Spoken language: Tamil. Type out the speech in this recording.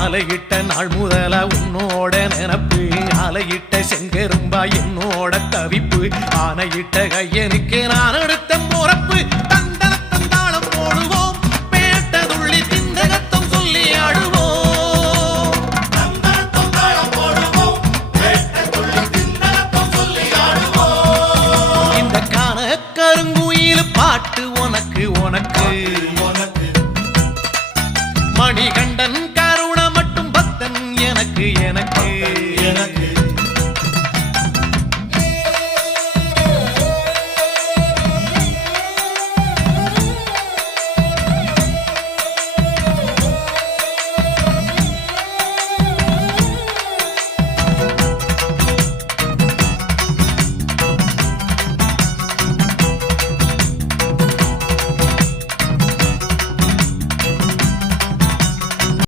மாலையிட்ட நாள் முதல உன்னோட நினப்பு ஆலையிட்ட செங்கரும்பா என்னோட தவிப்பு ஆனையிட்ட கையனுக்கு நான் எடுத்த முறப்பு. தந்தன தந்தாளம் போடுவோம் பேட்டதுள்ளி திந்தகத்தம் சொல்லி ஆடுவோம். இந்த காண கருங்குயில் பாட்டு உனக்கு உனக்கு. மணிகண்டன் எனக்கு